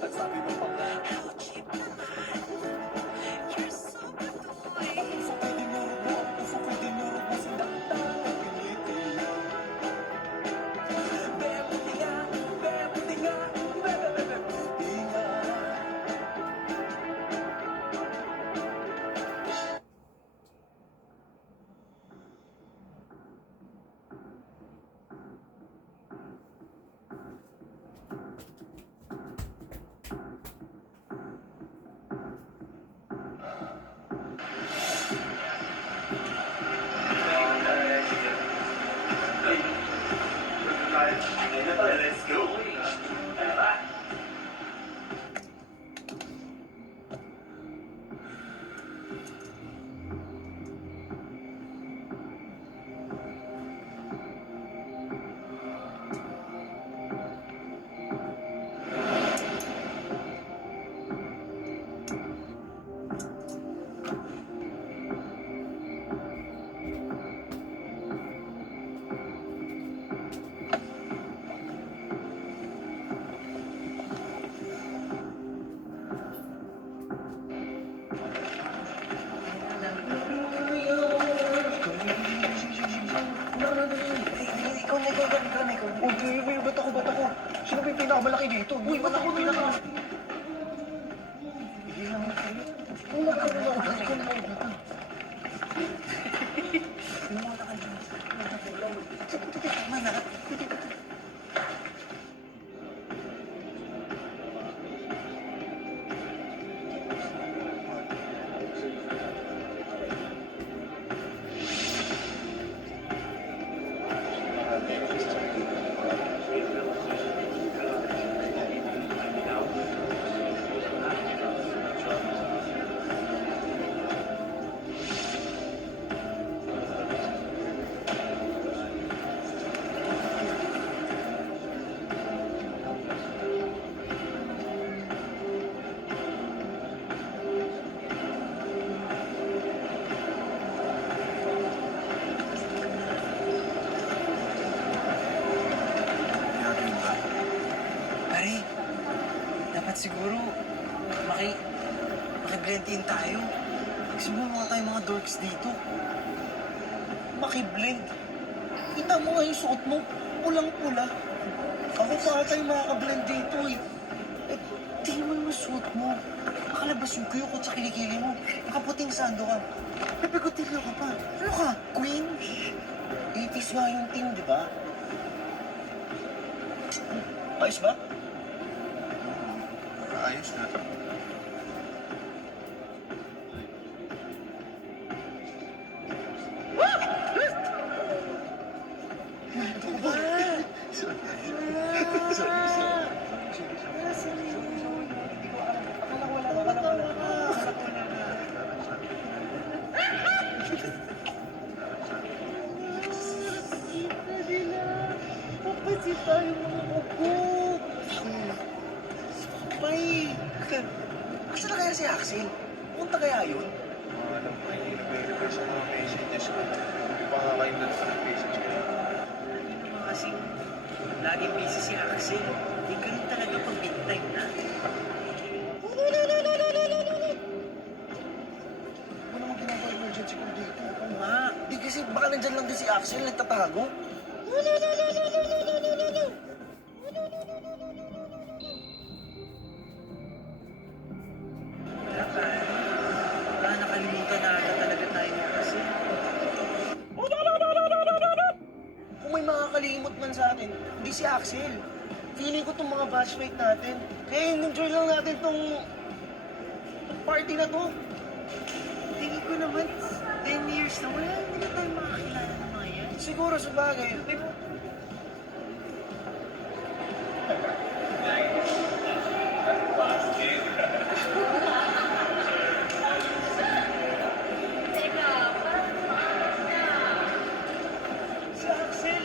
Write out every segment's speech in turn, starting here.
At sabi mo pa nga, How cheap naman. You're so patoy. puso ko'y dinurog mo, ang puso ko'y dinurog mo, sinaktan at pinitin. Buti nga, buti nga, buti nga. Let's go. Uy, ba't ako? Sino ba yung pinakamalaki dito? Uy, ba't ako pinakamalaki? Pare, dapat siguro maki-blend in tayo. Siguro mga tayo mga dorks dito. Makiblend. Kita mo nga yung suot mo. Pulang-pula. Ako pa tayo makakablend dito eh. Tingnan mo yung suot mo. Nakalabas yung kuyukot sa kilikili mo. Nakaputing sando ka. Napigotilyo ka pa. Ano ka? Queen? 80s nga yung team, di ba? Ayos ba? Ayos na. Kasi tayo mga kuko. May... Asa na kaya si Axel? Punta kaya yun? Alam ko, hindi nag-reply sa mga messages ko. Hindi pa nga kayo sa message ko. Kasi laging busy si Axel. Hindi ganun talaga pag big time na. Ano naman ginagawa emergency call dito? Oo nga. Di kasi baka nandyan lang din si Axel nagtatago. Dapat, baka nakalimutan na ata talaga tayo ni Axel. Kung may makakalimot man sa atin, hindi si Axel. Feeling ko tong mga batchmate natin. Kaya enjoy lang natin tong party na to. Tingin ko naman, 10 years na wala, hindi na tayo makakilala ng mga yan. Siguro sa bagay. Si Axel!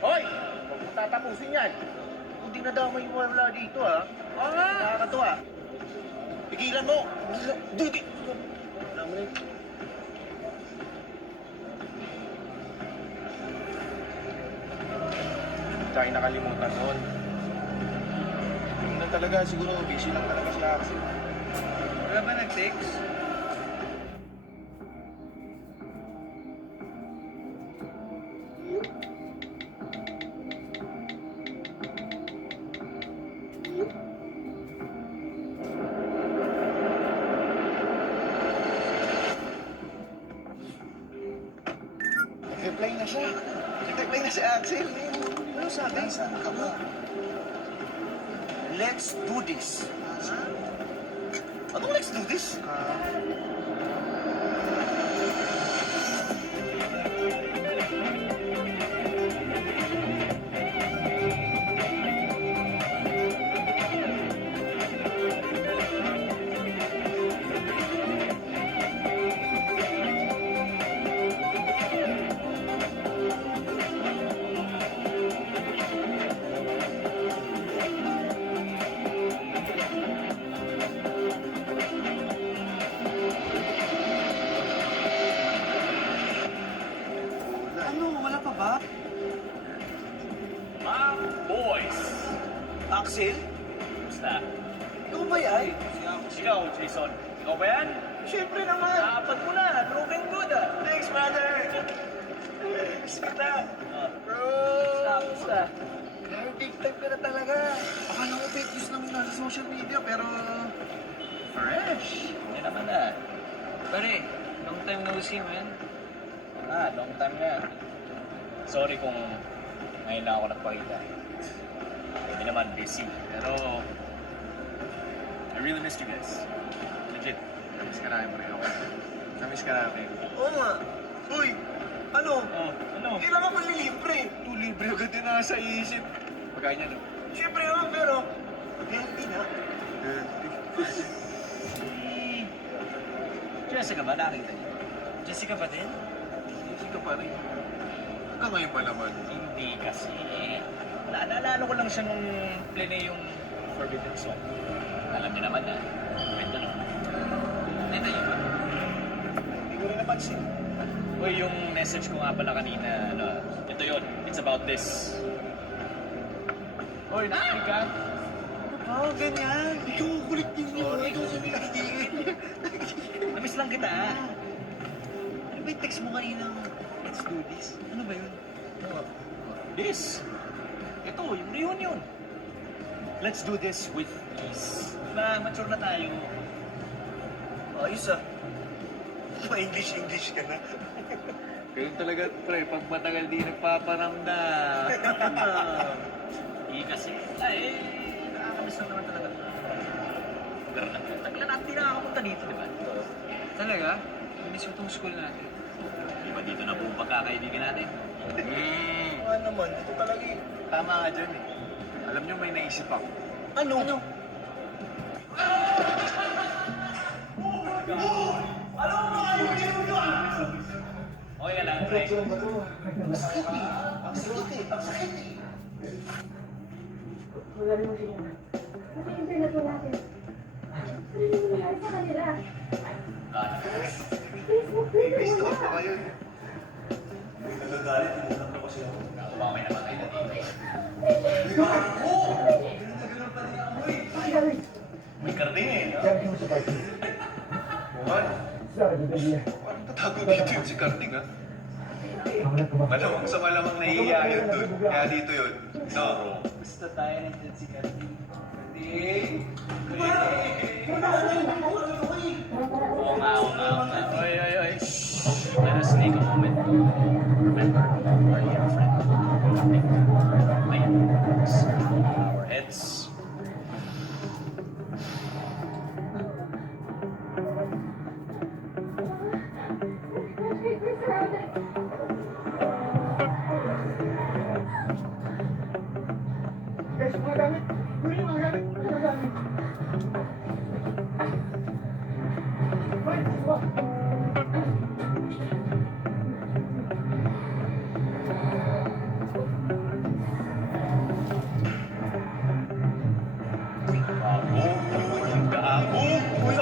Hoy! Huwag mo tatapusin yan. Hindi nadamay mo wala dito, ha? Oo nga! Nakakatuwa. Tigilan mo! Dude! Alam mo na yun. Tsaka yung nakalimutan nun. Yung na talaga, siguro busy lang talaga si Axel. Wala ba nag-text? Reply na siya. Reply na si Axel. Ano sabi? Saan ka ba? Let's do this. Anong let's do this? Ano? Wala pa ba? Boys! Axel? Kumusta? Ikaw ba yan? Ikaw, Jason. Ikaw ba yan? Siyempre naman. Apat mo na. Looking good ah. Thanks, brother. Miss kita. Bro. Kumusta? Very big time ka na talaga. Akala ko fake news lang yung nasa social media, pero... fresh. Hindi naman ah. Pare, long time no see, man. Long time na. Sorry kung ngayon lang ako nagpakita. Hindi naman busy. Pero... I really missed you guys. Legit. Namiss ka namin, pre. Okay. Namiss ka namin. Oo nga. Uy, ano? Oh, ano? Kailangan ka manlilibre. Ito, libre agad din nasa isip. Pagkain niya, no? Siyempre naman, pero... healthy na. Jessica ba? Nakita niyo? Jessica ba din? Sige pa rin. Hanggang ngayon pa naman. Hindi kasi. Naalala ko lang siya nung play yung Forbidden Song. Alam niyo naman na. Kwento no? Neta yun ba? Hindi ko rin napansin. Uy, yung message ko nga pala kanina, ano, ito yun. It's about this. Uy, nakinig ka? Ano ba? Ganyan. Ikaw ang kulit din yun. Ikaw sa nilagigil. Namiss lang kita. Ano ba yung text mo kaninang let's do this? Ano ba yun? This. Ito, yung reunion. Let's do this with ease. Mature na tayo. Ayos ah. Ma-English ka na. Ganun talaga, pre. Pag matagal di nagpaparamdam. Hindi kasi. Ay, nakakamiss lang naman talaga. Pero tagal na hindi nakakapunta dito, di ba? Talaga? Miss mo tong school natin. Di ba dito na po pagkakaibigan natin? Ano naman, ito talaga eh. Tama ka dyan, eh. Alam niyo, may naisip ako. Ano? Ano? Okay ka lang, pre. Ang sakit eh. Ang sakit eh. Ang sakit eh. Wala rin mo sila. Kasi internet mo natin. Ano yung nangyari sa kanila? Facebook, Twitter mo na. kayo. Baka may namatay na dito. May karding eh. Juan, parang tatago dito yun si Karting, ha? Malamang sa malamang nahihiya yun dun. Kaya dito yun. No. Gusto tayo nandiyan si Kating. Oo nga, oo nga, oo nga. Oy, oy, oy. Shh. Let us take a moment to remember our dear friend. Ayan. Our heads. We're surrounded. Guys, mga gamit. Huli mga gamit. Mga gamit. Hoy, iba. Gago. Gago.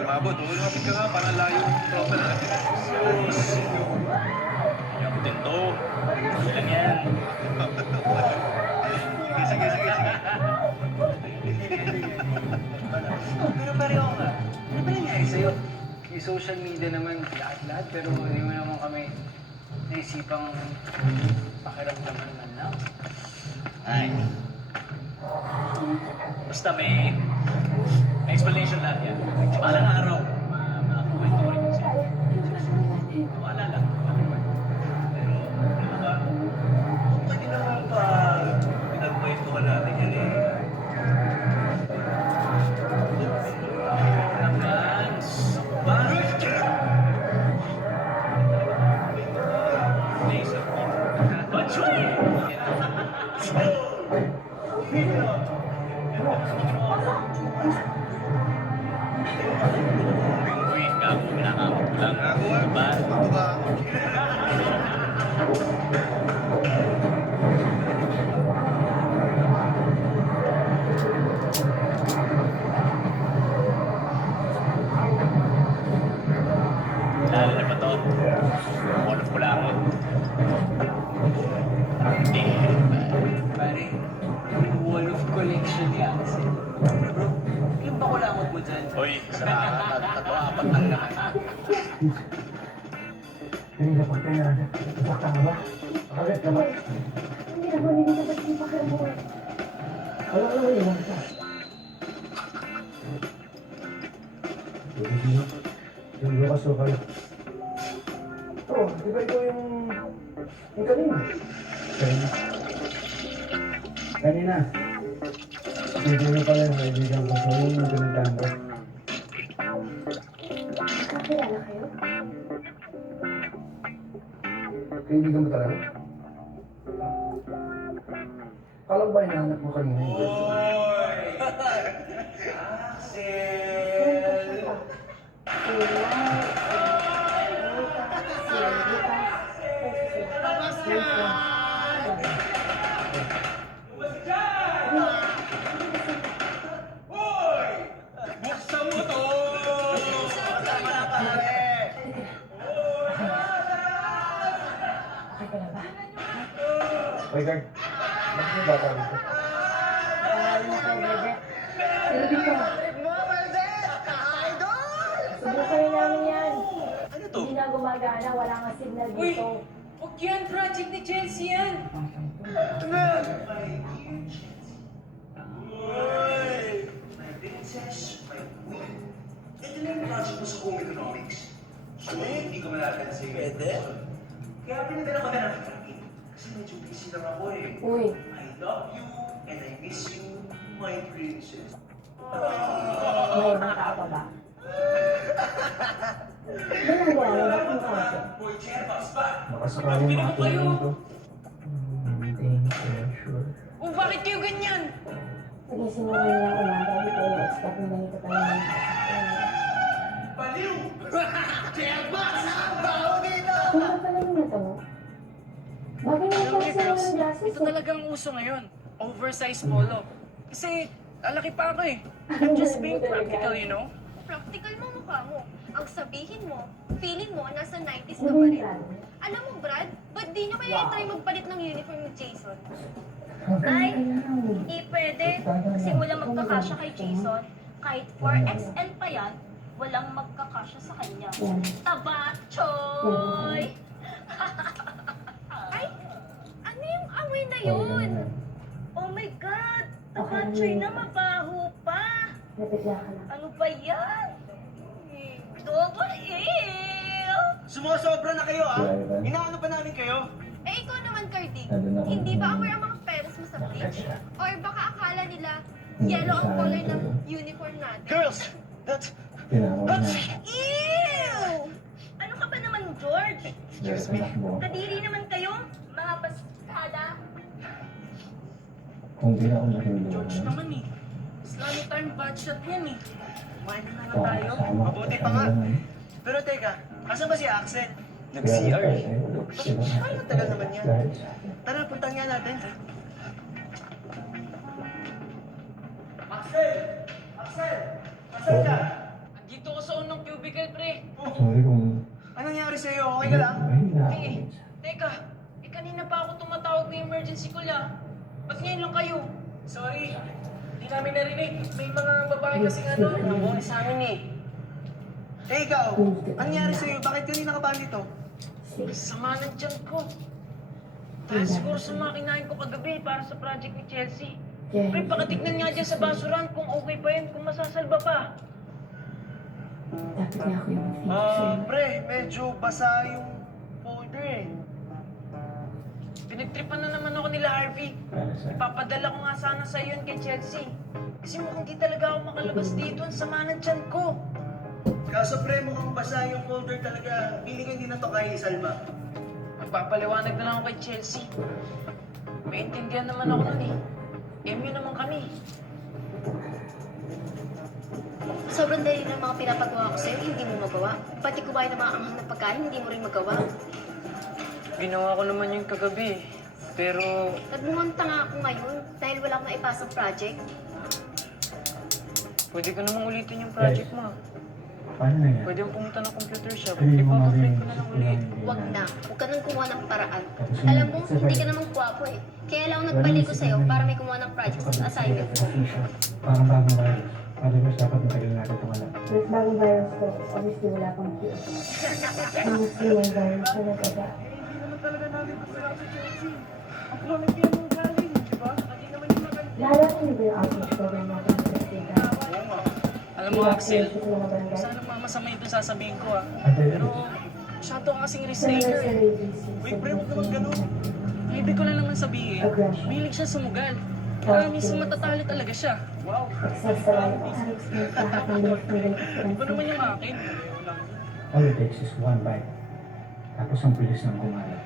natin maabot. Lumapit ka nga, parang layo yung tropa natin. Yakutin to. Hindi lang yan. Sige. Pero pareho nga. Ano ba nangyari sa'yo? Yung social media naman, lahat-lahat, pero hindi mo naman kami naisipang pakiramdaman man lang. Ay. Basta may explanation lahat yan. Balang araw, makakwento ko rin kasi. Wala lang. Pero, ano ba? Pwede naman pa pinagkwento ka natin yan eh. Naman, ba? Laser beam. Bachoy! Uy, gago, pinakamot ko lang. Nagawa. Diba? Ano ba? Lalo na ba to? Wall of kulangot. Hindi. Pare, yung wall of collection niya kasi. Bro, yung bakulangot mo dyan. Hoy, sarap. Tatlo, apat lang naman. Kanina pa tayo na. Nasaktan ka ba? Bakit ka ba? Hindi na huli dito ba't di pa kayo buhay? Wala naman yung mga isa. Sino? Yung Lucas o kayo? Oo, di ba ikaw yung kanina? Kanina. Hindi mo pala yung kaibigan ko. So yung pinagdaan ko. Kakilala kayo? Kaibigan mo talaga? Kala ko ba hinahanap mo kanina yung Buksan mo to! Okay ka na ba? Oy, Gard. Bakit may bata dito? Ano ka, Bebe? Sino dito? Subukan rin namin yan. Ano to? Hindi na gumagana, wala nga signal dito. Huwag yan! Project ni Chelsea yan! Ito na yung project mo sa home economics. So, hindi ko malapansin. Pwede? Kaya pinadala ko na ng kapatid. Kasi medyo busy lang ako eh. Uy, I love you and I miss you, my princess. may ibang tao pa ba? Ginagawa mo na kung kaso. Boy, Cherbas ba? Baka sakaling makatulong ito. Thank you, sure. O bakit kayo ganyan? Nagising mo ngayon ng umaga, hindi ko expect na ganito tayo ng Baliw! Kung ba pala yung mata mo? Bagay na Alam pala niyo sa girls, mga glasses ito talagang uso ngayon. Oversized polo. Kasi, lalaki pa ako eh. I'm just being practical, you know? Practical mo mukha mo. Ang sabihin mo, feeling mo, nasa 90s ka Ano pa yung rin. plan? Alam mo, Brad, ba't di nyo kaya try magpalit ng uniform ni Jason? Ay, Hindi pwede. Kasi walang magkakasya kay Jason. Kahit 4XL pa yan, walang magkakasya sa kanya. Yan. Taba, Choy! Ay, ano yung amoy na yun? Oh my God! Taba, Choy na mabaho pa! Nabigla ka lang. Ano ba yan? Double ill! Sumusobra na kayo, ah! Inaano pa namin kayo? Eh, ikaw naman, Cardi. Hindi ba aware ang mga parents mo sa bridge? Or baka akala nila yellow ang color ng uniform natin? Girls! That's... Tinawag na. Ew! Ano ka ba naman, George? Excuse me. Kadiri naman kayo, mga bastada. Kung di na ako matulog. George naman eh. Mas lalo tayong bad shot yan eh. Kumain na lang tayo. Mabuti pa nga. Pero teka, asan ba si Axel? Nag-CR eh. Ay, ang tagal naman yan. Tara, puntahan nga natin. Axel! Axel! Axel ka! Andito ko sa ako ng cubicle, pre. Sorry kung... Anong nangyari sa'yo? Okay ka lang? Ay, Eh, teka. Kanina pa ako tumatawag ng emergency call, ah. Ba't ngayon lang kayo? Sorry. Hindi namin narinig. May mga babae kasing ano. Nanguhuli sa amin, eh. Eh, ikaw, anong nangyari sa'yo? Bakit kanina ka ba dito? Sama ng tiyan ko. Dahil siguro sa mga kinain ko kagabi para sa project ni Chelsea. Pre, pakatignan nga dyan sa basuran kung okay pa yun, kung masasalba pa. Dapat na ako yung Pre, medyo basa yung folder eh. Pinagtripan na naman ako nila, Harvey. Ipapadala ko nga sana sa yun kay Chelsea. Kasi mukhang di talaga ako makalabas dito. Ang sama ng tiyan ko. Kaso pre, mukhang basa yung folder talaga. Pili ko hindi na to kaya isalba. Magpapaliwanag na lang ako kay Chelsea. Maintindihan naman ako nun eh. MU naman kami. Sobrang dali ng mga pinapagawa ko sa'yo, hindi mo magawa. Pati kumain ng mga anghang na pagkain, hindi mo rin magawa. Ginawa ko naman yung kagabi. Pero Nagmumunta nga ako ngayon dahil wala akong naipasang project. pwede ko namang ulitin yung project mo. Paano na yan? Pwede yung pumunta ng computer shop. Ay, yung mga Ipapaprint ko rin. na lang ulit. Huwag na. Huwag ka nang kumuha ng paraan. Tapos yun, Alam mo, isa hindi pa- ka naman gwapo eh. Kaya lang ako nagbalik ko sa'yo para may kumuha ng project sa assignment mo. Parang bagong virus. Otherwise, dapat matagal natin ito wala. Mas bagong virus to, obviously wala pang cure. Mostly may virus na nagaga. Hindi naman talaga natin masarap si Chelsea. Ang chronic yan mong galing, di ba? Hindi naman yung magaling. Lalo kung hindi yung outreach program natin sa State. Oo nga. Alam mo, Axel, Sa mga barangay. sana masama ito sasabihin ko ah. Ate, Pero masyado ka kasing risk Similar taker sa eh. rabies. Uy, pre, huwag naman ganun. Ang ibig ko lang naman sabihin, Aggression. mahilig siya sumugal. Kaya minsan matatalo talaga siya. Wow. Access sa life. Para experience lahat ng life na Iba naman yung akin. all it takes is one bite. Tapos ang bilis ng kumalat.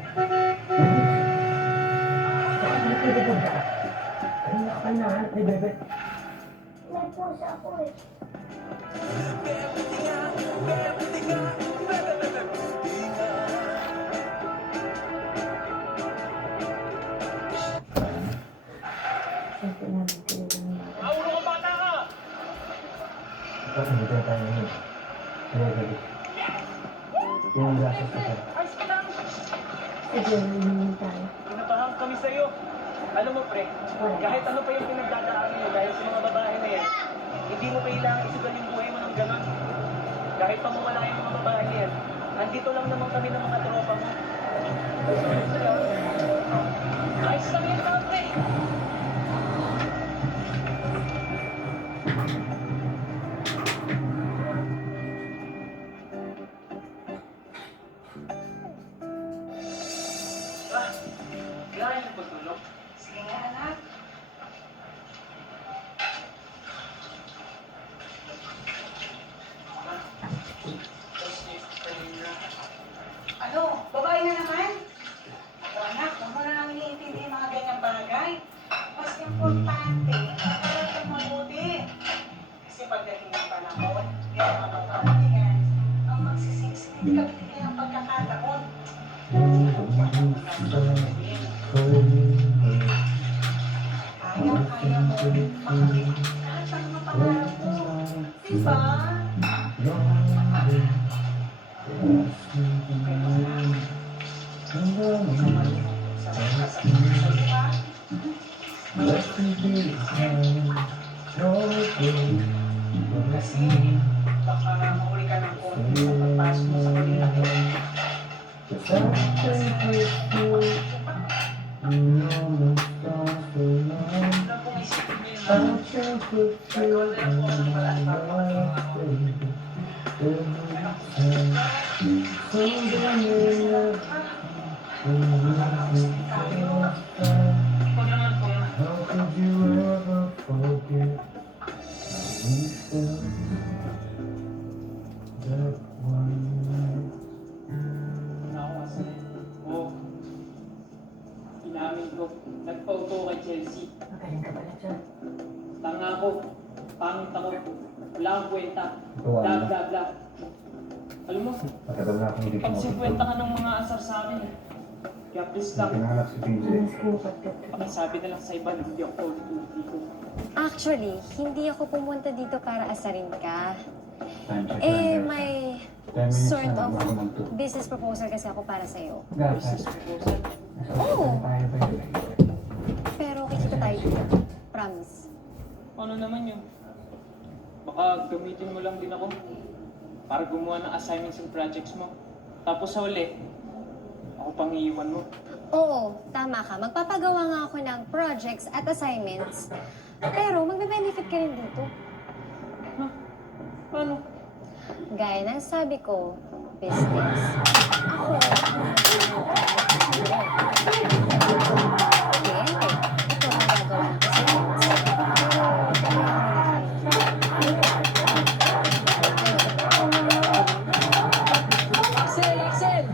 Pwede ka ba? Kanina ka nahanap ni Bebe. May pusa ako eh. Siyempre namin kailangan natin. Mauro ka bata ka! Ito, hindi tayo tayo ngayon. Kaya gabi. Yung glasses ko tayo. Ayos ka lang! Sige, namin tayo. Pinapahang kami sa'yo. Alam mo, pre, kahit ano pa yung pinagdadaanan mo dahil sa mga babae na yan, hindi mo kailangan isugal yung buhay mo ng gano'n. Kahit pa mawala yung mga babae na yan, andito lang naman kami ng mga tropa mo. Ayos lang yan, mga pre! Kailangan yung pagtulog. Sige nga, anak. Ano? Babae na naman? Ako anak, huwag mo na namin iintindi yung mga ganyang bagay. Mas importante, para kang mabuti. Kasi pagdating ng panahon, yung mga babae yan, ang magsisiksik ka bigyan ng pagkakataon. Kaya mo makamit lahat ng mga pangarap mo. Diba? Kasi baka mahuli ka ng konti sa pagpasok mo sa kanila. Wala pong isipin mo yun. Gagawa na lang po ng paraan para makatulong ako. Ikaw naman kung How could you ever forget we felt that one night? ako kasi, inamin ko, nagpauto kay Chelsea. Magaling ka pala dyan. Tanga ako, pangit ako, wala akong kwenta, Tuwa bla na. bla bla. Alam mo, Matagal na akong hindi pag sikwenta ka ng mga asar sa akin, kaya please lang, Pinanganak si PJ. Mas kinupagkat. pakisabi na lang sa iba na hindi ako ulit ko. Actually, hindi ako pumunta dito para asarin ka. May sort of business proposal kasi ako para sa'yo. Business proposal. Oo! Pero kikita tayo dito. Promise. Ano naman yun? Baka gamitin mo lang din ako para gumawa ng assignments and projects mo. Tapos sa uli, ako pang iiwan mo. Oo, tama ka. Magpapagawa nga ako ng projects at assignments. Pero magbe-benefit ka rin dito. Paano? Gaya ng sabi ko, business. Ako. Again, ito ang gagawa ng assignments. Axel! Axel!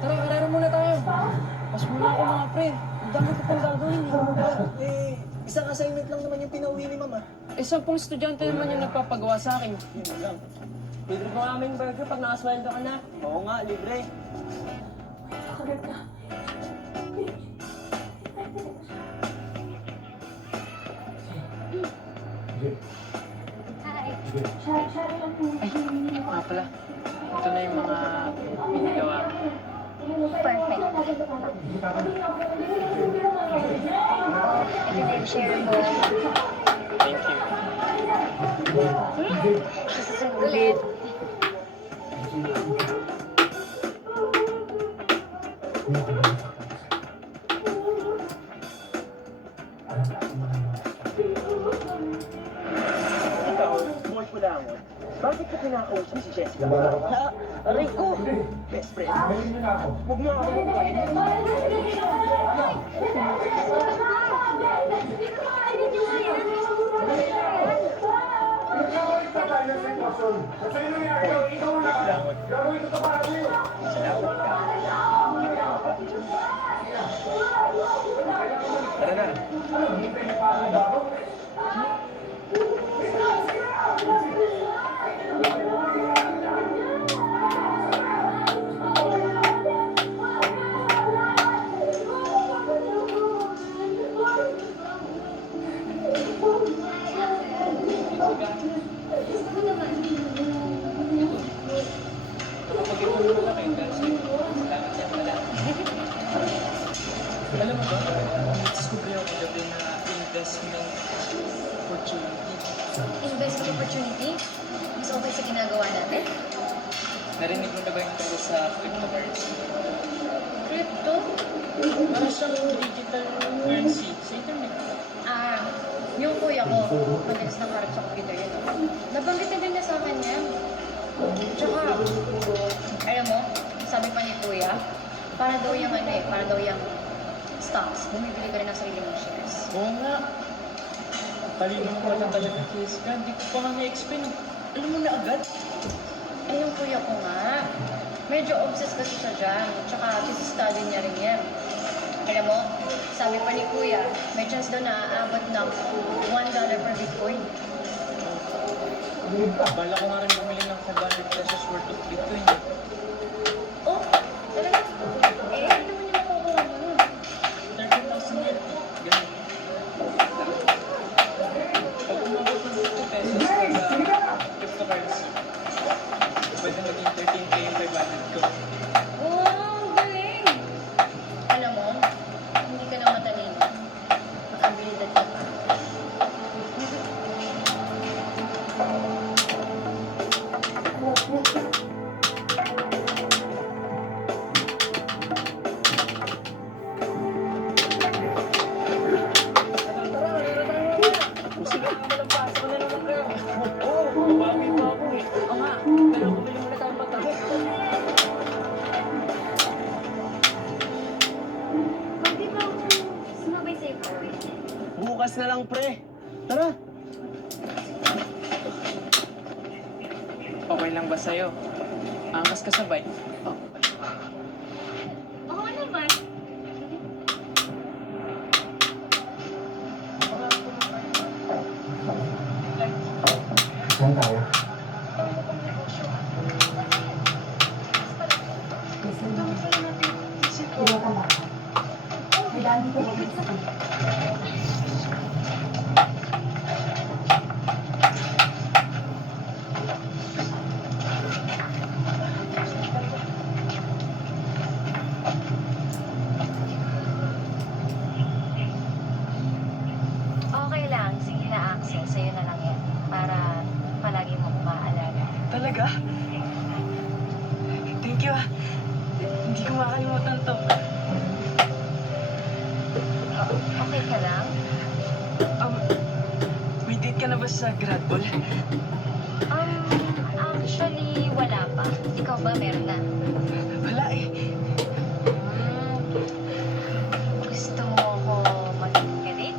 Tara, kalaro muna tayo. Pas muna ako mga friend. Ang dami ko pang gagawin Isang assignment lang naman yung pinauwi ni Mama. 10 estudyante naman yung nagpapagawa sa akin. Yun lang. Libre ko aming burger pag nakasweldo ka na. Oo nga, libre. Hi. Nga pala, ito na yung mga pinagawa ko. Perfect. Ito na yung share mo. Thank you. Susunod ulit. Ikaw, buhay ko lang. Bakit ka kinakausap si Jessica? Ha? Aray ko! Best friend. Huwag mo ako Tara na. Nakapag-ipon mo lang kayo dahil sa'yo. Salamat sa pala. Alam mo ba, discover ako gabi na investment opportunity. Investment opportunity? Mas okay sa ginagawa natin? Narinig mo na ba yung tungkol sa cryptocurrency? Crypto? Para siyang digital currency sa internet. Yung kuya ko, madalas nakaharap sa computer yun. Nabanggit na din niya sa akin yan. Tsaka, alam mo, sabi pa ni kuya, para daw yung stocks, bumibili ka rin ng sarili mong shares. Oo nga. Talino mo pala talaga, Jessica. Hindi ko pa nga na-explain. Alam mo na agad. Eh, yung kuya ko nga, medyo obsessed kasi siya dyan. Tsaka, study niya rin yan. Alam mo, sabi pa ni kuya, may chance daw na aabot ng $1 per Bitcoin. Bala ko nga rin bumili ng 500 pesos worth of Bitcoin. Oh, talaga? Eh, ano naman yung makukuha mo nun? 30,000 yan. Ganun. Pag umabot ng 50 pesos sa cryptocurrency, pwede maging 13K yung 500 ko. Wow, galing! Alam mo, hindi ka na matalino. Mag-abilidad ka pa. Sige, malagpas ko na naman ka. Oo, babawi pa ako eh. Oo nga, pero bumili muna tayong pagkain. Pwede ba ako sumabay sa'yo po? Bukas na lang, pre. Tara. Okay lang ba sa'yo? Angas ka sa bike? Oo naman. Saan tayo? May dami ko. Talaga? Thank you ah. Hindi ko makalimutan to. Okay ka lang? May date ka na ba sa grad ball? Actually, wala pa. Ikaw ba meron na? Wala eh. Gusto mo ako mag-date?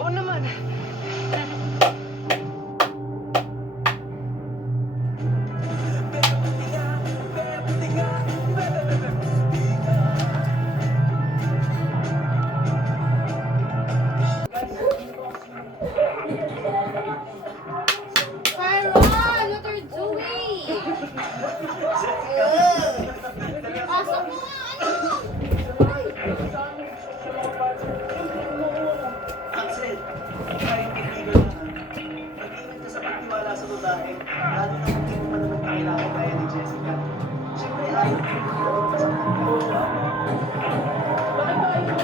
Oo naman. Tyron, what are you doing? Pasok mo nga, ano? Axel, kahit kaibigan na, mag-ingat ka sa pagtiwala sa babae, lalo na kung hindi mo pa naman kailangan kaya ni Jessica. Siyempre, ayaw ko yung ginagawa pa sa pagtiwala. Bakit ba ayaw mo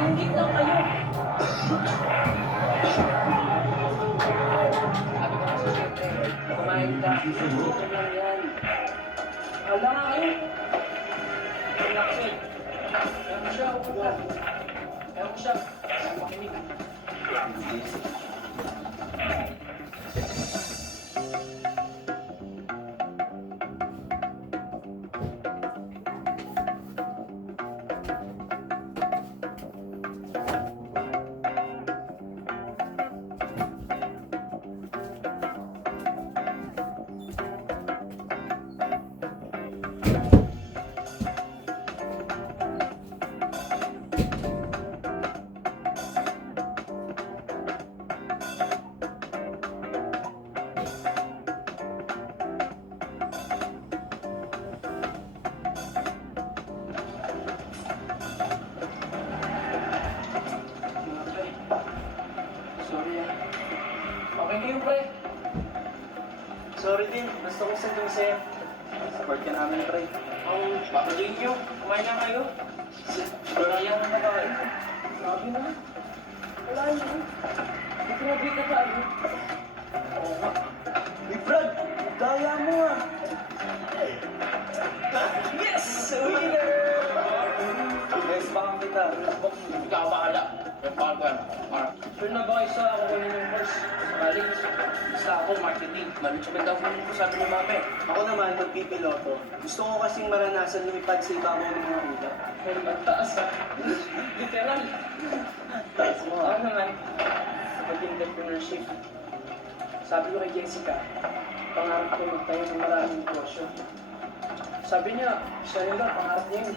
Ingit lang kayo. Sabi ko kasi siyempre, kumain ka. Ito lang yan. Wala nga kayo. Relaxin. Kaya mo siya, upo ka. Kaya mo siya. Makinig. Sorry ah. Okay na yun, pre. Sorry din, basta kong sandong sa'yo. Support ka namin, pre. Papagayin nyo. Kumain na kayo. Sayang na kain. Grabe na. Wala yun. Grabe ka tayo. Oo nga. Hey, Brad! Daya mo ah! Yes! Winner! Yes, baka kita. Ikaw bahala. Yung pakal ko yan. Sure na ba kayo sa kukunin yung course? College. Basta ako, marketing. Management daw ko sabi ni Mame. Ako naman, magpipiloto. Gusto ko kasing maranasan lumipad sa ibabaw ng mga ulap. Pero magtaas ha. Literal. Ako naman, sa pag-entrepreneurship. Sabi ko kay Jessica, pangarap ko magtayo ng maraming negosyo. Sabi niya, siya rin lang, pangarap niya yun.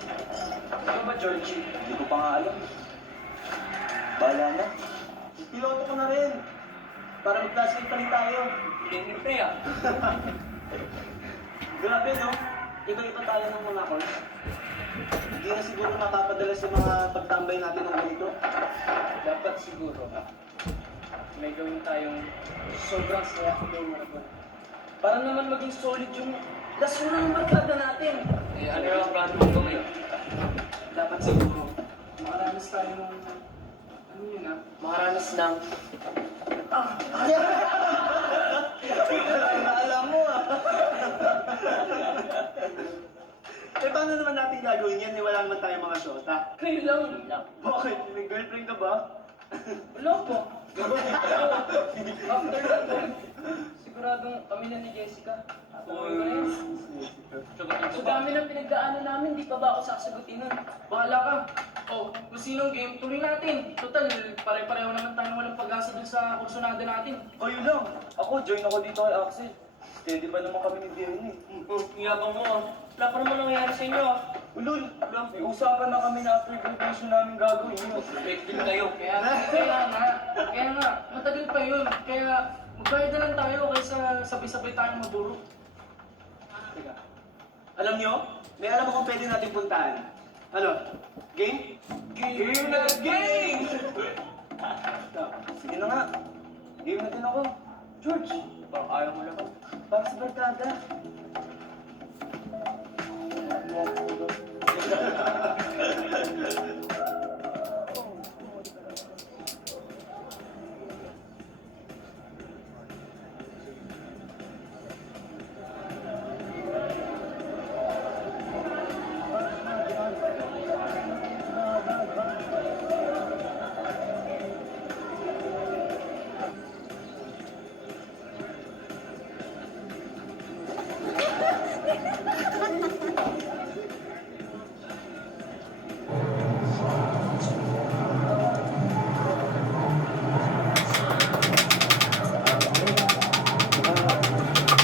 Ano ba, Georgie? Hindi ko pa nga alam. Bahala na. Piloto ko na rin. Para mag-classmate pa rin tayo. Hindi pre ah. Grabe, no? Iba-iba tayo ng mga course. Hindi na siguro mapapadala sa mga pagtambay natin ng ganito. Dapat siguro ha, may gawin tayong sobrang saya ko ng marathon. Para naman maging solid yung laso ng barkada natin. Eh, ano yung plano mo gawin? Dapat siguro, makaranas tayo ng, ano yun ha? Makaranas ng, Alam mo ah. Eh, paano naman natin gagawin yan? Wala naman tayo mga shota. kayo lang. Bakit? May girlfriend ka ba? Wala po. After that, siguradong kami na ni Jessica. Tuloy ko na yun. Sa dami ng pinagdaanan namin, di pa ba ako sasagutin nun? Bahala ka. Oh, kung sinong game, tuloy natin. Total, pare-pareho naman tayo walang pag-asa dun sa kursunada natin. O yun lang. Ako, join ako dito kay Axel. Steady pa naman kami ni Diane eh. Iyabang mo ah. Wala pa naman nangyayari sa inyo ah. Ulul, may usapan na kami na after graduation namin gagawin yun. Expect din kayo. Kaya nga, matagal pa yun. Kaya magbayad na lang tayo kaysa sabay-sabay tayong maburo. Teka, Alam nyo, may alam akong pwede natin puntahan. Ano? Game? Game na game! Sige na nga. Game na din ako. George, parang ayaw mo lang. Para sa barkada.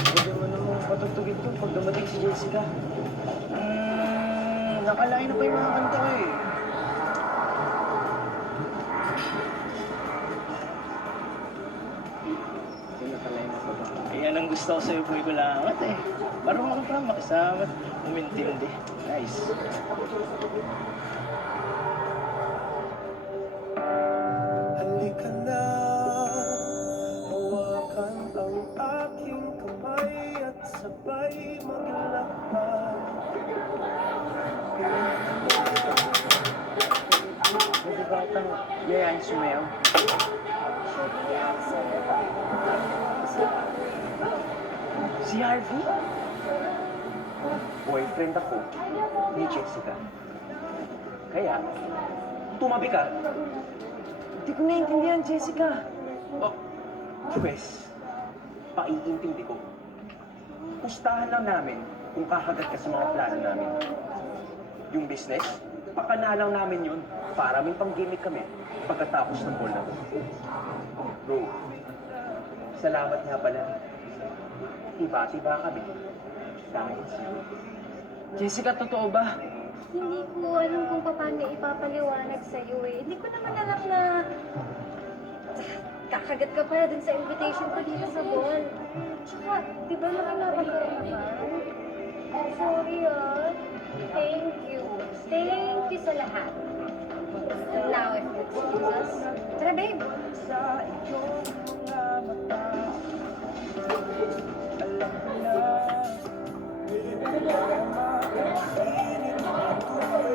Pwede mo namang patugtugin ko pag dumating si Jessica. Nakalain na pa yung mga kanta ko eh. Nakalain na pa ba? Ayan ang gusto ko sa'yo, Boy Kulangot eh. Marunong ka pa makisama at umintindi. Nice. Halika na, hawakan ang aking kamay at sabay maglakad. Pwede ba itang yayain sumayaw? Si Harvey? Boyfriend ako ni Jessica. Kaya, tumabi ka. Hindi ko naiintindihan, Jessica. Oh, Pwes, paiintindi ko. Pustahan lang namin kung kakagat ka sa mga plano namin. Yung business, pakanalang namin yun para may pang-gimmick kami pagkatapos ng ball na to. Bro, salamat nga pala. Tiba-tiba kami. Dahil sa'yo. Jessica, totoo ba? Hindi ko alam kung paano ipapaliwanag sa'yo eh. Hindi ko naman alam na kakagat ka pala dun sa invitation ko dito sa ball. Tsaka, di ba nakalapag ka naman? Sorry ah. Thank you. Thank you sa lahat. Now, if you excuse us. Tara, babe. Sa iyong mga mata, alam ko na, makainit ang tulad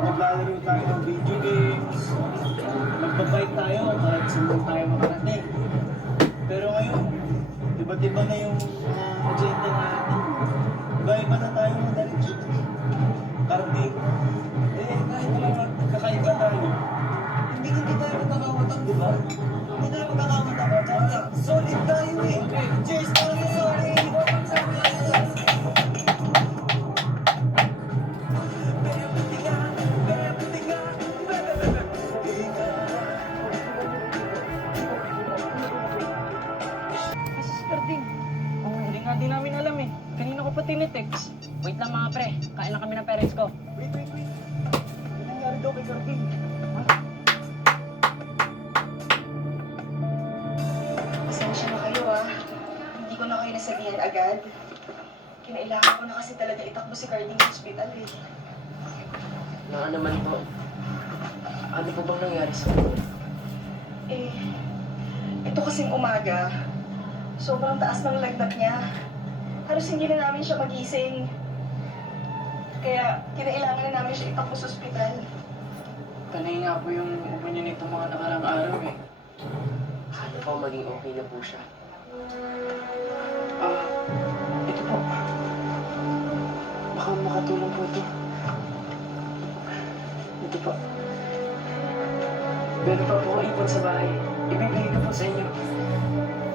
Naglalaro tayo ng video games. Magbabike tayo kahit saan tayo makarating. Pero ngayon, iba't-iba na yung agenda natin. Iba-iba na tayo ng direction. Karting. Kahit naman magkakaiba tayo. Hindi tayo magkakawatak, di ba? Hindi tayo magkakawatak. Tsaka solid tayo eh. Cheers tayo, solid! Hindi nga din namin alam eh. Kanina ko pa tinitext. Wait lang mga pre, kain na kami ng parents ko. Wait. Ano nangyari Karding. Pasensya na kayo Hindi ko na kayo nasabihan agad. Kinailangan ko na kasi talaga itakbo si Carding sa ospital Na naman po. Ano po bang nangyari sa kanya? Ito kasing umaga, sobrang taas ng lagnat niya. Halos hindi na namin siya magising. Kaya kinailangan na namin siya itakbo sa ospital. Panay nga po yung upo niya nitong mga nakarang araw eh. Sana po maging okay na po siya. Ito po. Baka makatulong po ito. Ito po. Meron pa po akong ipon sa bahay. Ibibigay ko po sa inyo.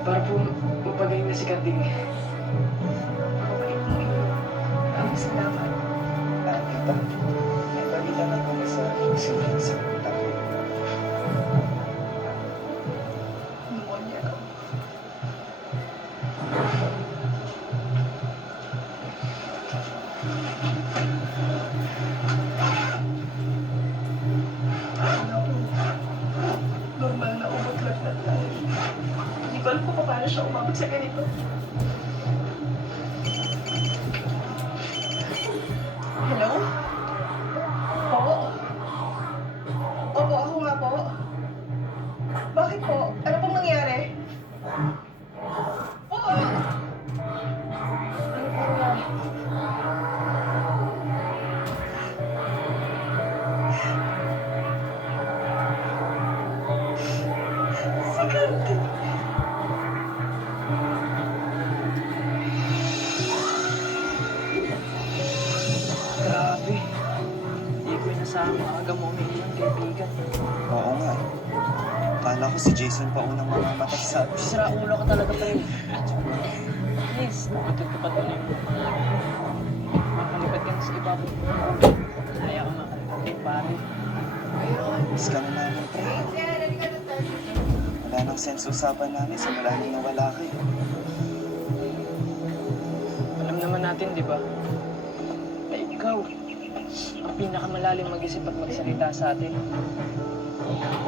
Para po mapagaling na si Karding. Maraming salamat. Tita, may balita na po sa opisina sa hospital. Pneumonia daw. Normal na umot lagnat lang. Hindi ko alam kung paano siya umabot sa ganito. Hello? Po? Opo, ako nga po. Bakit po? Ano pong nangyari? Po! Ano po nangyari? Si Carding. Grabe. Hindi ko inasahan maaga mo umiilang kaibigan. Oo nga. Akala ko si Jason pa unang mamamatay sa atin. Sira ulo ka talaga pa rin. Please, napatid ka pa tuloy mo. Makalipat ka na sa ibabaw. Kaya ka makalipat kay pare. Miss ka na namin, pre. Wala nang sense usapan namin simula nang nawala ka eh. Alam naman natin, di ba? Na ikaw, ang pinakamalalim mag-isip at magsalita sa atin.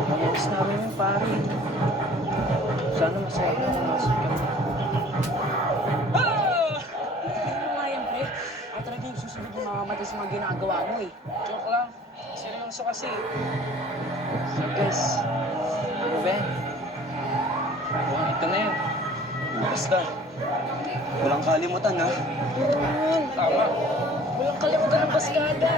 Pag-uus namin yung pare. Sana masaya ka kung nasa kami. Ano nga yan, pre? Ako talaga yung susunod yung mamamatay sa mga ginagawa mo eh. Joke lang. Seryoso kasi. So guys, ano ba? Oh, ito na yun. Basta, walang kalimutan ha. Tama. Walang kalimutan ng paskada.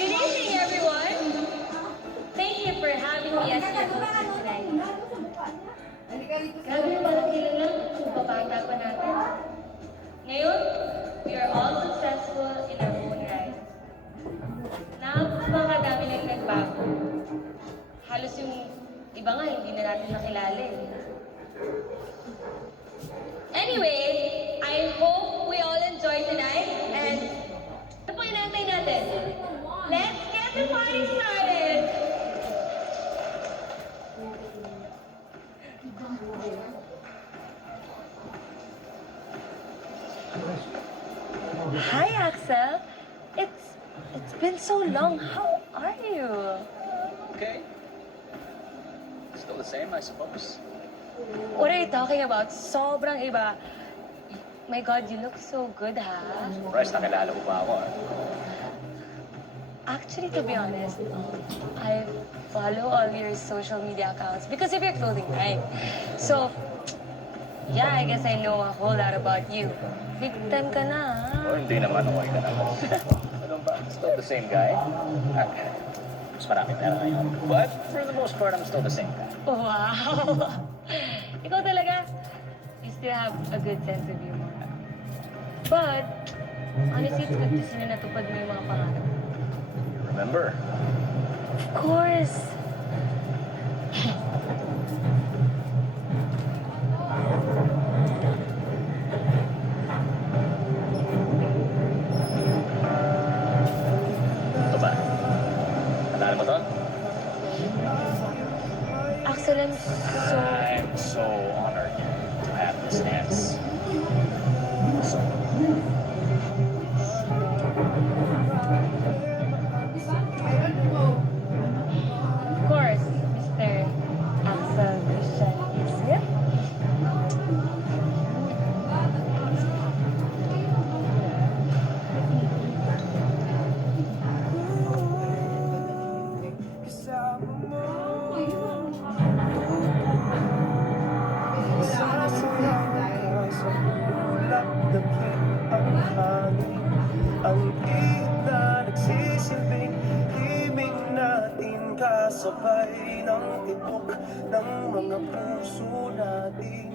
Good evening, everyone. Thank you for having me as your host tonight. Grabe yung parang kilala, babata pa natin. Ngayon, we are all successful in our own right. Napakadami nang nagbago. Halos yung iba nga, hindi na natin nakilala eh. Anyway, I hope we all enjoy tonight and ano po inaantay natin? Let's get the party started! Hi, Axel. It's been so long. How are you? Okay. Still the same, I suppose. What are you talking about? Sobrang iba. My God, you look so good, ha? Surprised nakilala mo pa ako, ah. Actually, to be honest, I follow all your social media accounts because of your clothing line. So, Yeah, I guess I know a whole lot about you. Big time ka na, ha? O hindi naman, okay ka naman. Ano ba? Still the same guy? Okay. Mas marami pera ngayon. But for the most part, I'm still the same guy. Wow! Ikaw talaga, you still have a good sense of humor. But, honestly, it's good to see na natupad mo yung mga pangarap. Remember? Of course! Ito ba? Tandaan mo to? Axel, I'm so honored to have this dance. So, of course, Mr. Axel Christian is here. Ang ina nagsisilbing himig natin kasabay ng tibok ng mga puso natin.